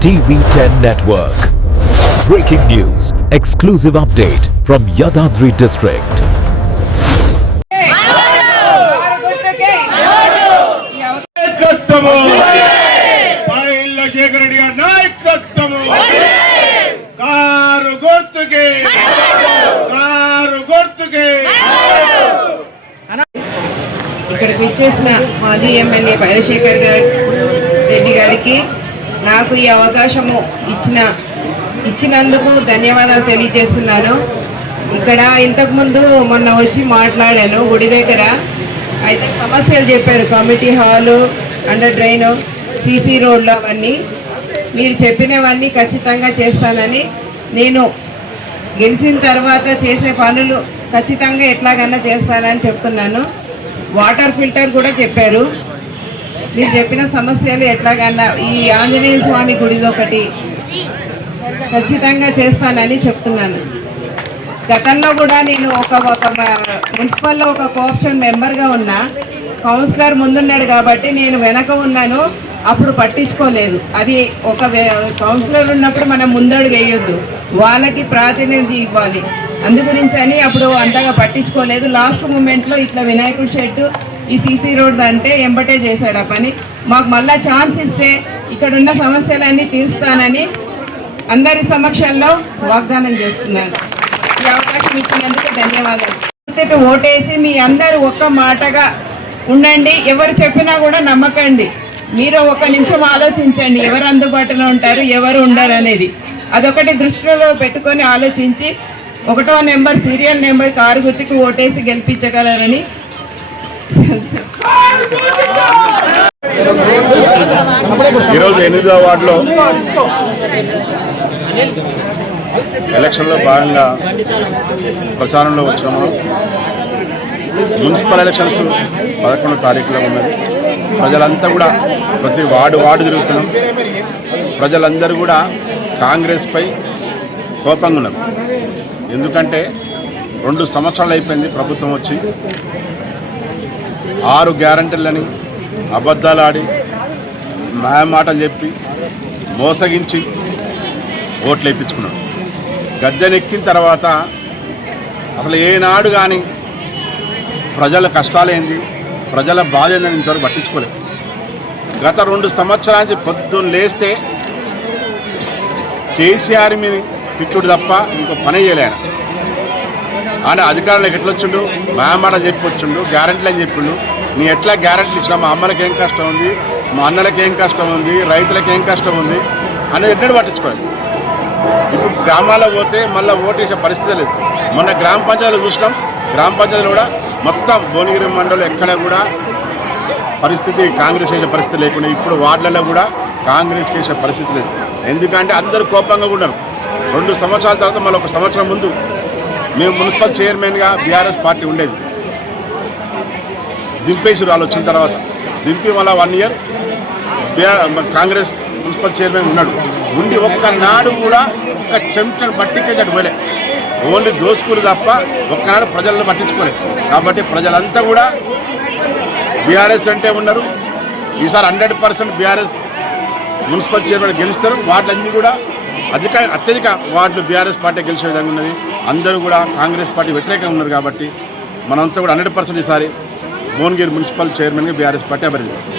TV10 Network. Breaking news, exclusive update from Yadadri district. గుర్తుకే ఈ అవకాశం నాయకత్వము. పాయిల్ల శేఖర్ రెడ్డి గారి నాయకత్వము. కారు గుర్తుకి. కారు గుర్తుకి. ఇక్కడికి వచ్చేసిన మాజీ ఎమ్మెల్యే బైరశేఖర్ గారి రెడ్డి గారికి నాకు ఈ అవకాశము ఇచ్చిన ఇచ్చినందుకు ధన్యవాదాలు తెలియజేస్తున్నాను. ఇక్కడ ఇంతకుముందు మొన్న వచ్చి మాట్లాడాను గుడి దగ్గర. అయితే సమస్యలు చెప్పారు committee hall under drain CC రోడ్లు అవన్నీ. మీరు చెప్పినవన్నీ ఖచ్చితంగా చేస్తానని నేను గెలిచిన తర్వాత చేసే పనులు ఖచ్చితంగా ఎట్లాగన్నా చేస్తానని చెప్తున్నాను. వాటర్ ఫిల్టర్ కూడా చెప్పారు. మీరు చెప్పిన సమస్యలు ఎట్లాగన్నా ఈ ఆంజనేయ స్వామి గుడిది ఒకటి ఖచ్చితంగా చేస్తానని చెప్తున్నాను. గతంలో కూడా నేను ఒక ఒక మున్సిపల్లో ఒక కోఆప్షన్ మెంబర్గా ఉన్నా కౌన్సిలర్ ముందున్నాడు కాబట్టి నేను వెనక ఉన్నాను అప్పుడు పట్టించుకోలేదు. అది ఒక కౌన్సిలర్ ఉన్నప్పుడు మనం ముందడుగు వేయొద్దు. వాళ్ళకి ప్రాతినిధ్యం ఇవ్వాలి. అందు గురించి అని అప్పుడు అంతగా పట్టించుకోలేదు. లాస్ట్ మూమెంట్లో ఇట్లా వినాయకుడి చెట్టు ఈ సీసీ రోడ్ అంటే ఎంబటే చేశాడు ఆ పని. మాకు మళ్ళా ఛాన్స్ ఇస్తే ఇక్కడ ఉన్న సమస్యలన్నీ తీరుస్తానని అందరి సమక్షంలో వాగ్దానం చేస్తున్నాను. ఈ అవకాశం ఇచ్చినందుకు ధన్యవాదాలు. ఓటేసి మీ అందరూ ఒక్క మాటగా ఉండండి. ఎవరు చెప్పినా కూడా నమ్మకండి. మీరు ఒక నిమిషం ఆలోచించండి. ఎవరు అందుబాటులో ఉంటారు ఎవరు ఉండరు అనేది. అదొకటి దృష్టిలో పెట్టుకొని ఆలోచించి ఒకటో నెంబర్ సీరియల్ నెంబర్ కారు గుర్తుకు ఓటేసి గెలిపించగలరని ఈరోజు ఎనిమిదో వార్డులో ఎలక్షన్లో భాగంగా ప్రచారంలో వచ్చినాము. మున్సిపల్ ఎలక్షన్స్ పదకొండు తారీఖులో ఉన్నది. ప్రజలంతా కూడా ప్రతి వార్డు వార్డు తిరుగుతున్నాం. ప్రజలందరూ కూడా కాంగ్రెస్పై కోపంగా ఉన్నారు. ఎందుకంటే రెండు సంవత్సరాలు అయిపోయింది ప్రభుత్వం వచ్చి. ఆరు గ్యారంటీలని అబద్ధాలు ఆడి మాటలు చెప్పి మోసగించి ఓట్లు వేయించుకున్నాడు. గద్దెనెక్కిన తర్వాత అసలు ఏనాడు కానీ ప్రజల కష్టాలేంది ప్రజల బాధ ఏందని ఇంతవరకు పట్టించుకోలేదు. గత రెండు సంవత్సరానికి పొద్దున్న లేస్తే కేసీఆర్ మీద తిట్టుడు తప్ప ఇంకో పని చేయలేను ఆయన అధికారులకు ఎట్లా వచ్చిండు? మా మాట చెప్పి వచ్చిండు గ్యారంటీలు అని చెప్పిండు. నీ ఎట్లా గ్యారంటీలు ఇచ్చినా మా అమ్మలకి ఏం కష్టం ఉంది? మా అన్నలకి ఏం కష్టం ఉంది? రైతులకు ఏం కష్టం ఉంది? అనేది ఎన్నడూ పట్టించుకోవాలి ఇప్పుడు గ్రామాల్లో పోతే మళ్ళీ ఓటేసే పరిస్థితి లేదు. మొన్న గ్రామ పంచాయతీలు చూసినాం. గ్రామ పంచాయతీలు కూడా మొత్తం భువనగిరి మండలం ఎక్కడ కూడా పరిస్థితి కాంగ్రెస్ చేసే పరిస్థితి లేకుండా ఇప్పుడు వార్డులలో కూడా కాంగ్రెస్ చేసే పరిస్థితి లేదు. ఎందుకంటే అందరూ కోపంగా ఉన్నారు. రెండు సంవత్సరాల తర్వాత మళ్ళీ ఒక సంవత్సరం ముందు మేము మున్సిపల్ చైర్మన్గా బీఆర్ఎస్ పార్టీ ఉండేది. దింపేసి వాళ్ళు వచ్చిన తర్వాత. దింపి మళ్ళీ one year Congress municipal chairman ఉన్నాడు. ఉండి ఒక్కనాడు కూడా ఒక్క చెంచను పట్టించేటట్టు పోలే. ఓన్లీ దోసుకులు తప్ప ఒక్కనాడు ప్రజలను పట్టించుకోలేదు కాబట్టి ప్రజలంతా కూడా బీఆర్ఎస్ అంటే ఉన్నారు. ఈసారి hundred percent BRS municipal chairman గెలుస్తారు. వాటిలన్నీ కూడా అధిక అత్యధిక వార్డులు బీఆర్ఎస్ పార్టీ గెలిచే విధంగా ఉన్నది. అందరూ కూడా కాంగ్రెస్ పార్టీ వ్యతిరేకంగా ఉన్నారు కాబట్టి మనంతా కూడా హండ్రెడ్ పర్సెంట్ ఈసారి భువనగిరి మున్సిపల్ చైర్మన్గా బీఆర్ఎస్ పార్టీ అభివృద్ధి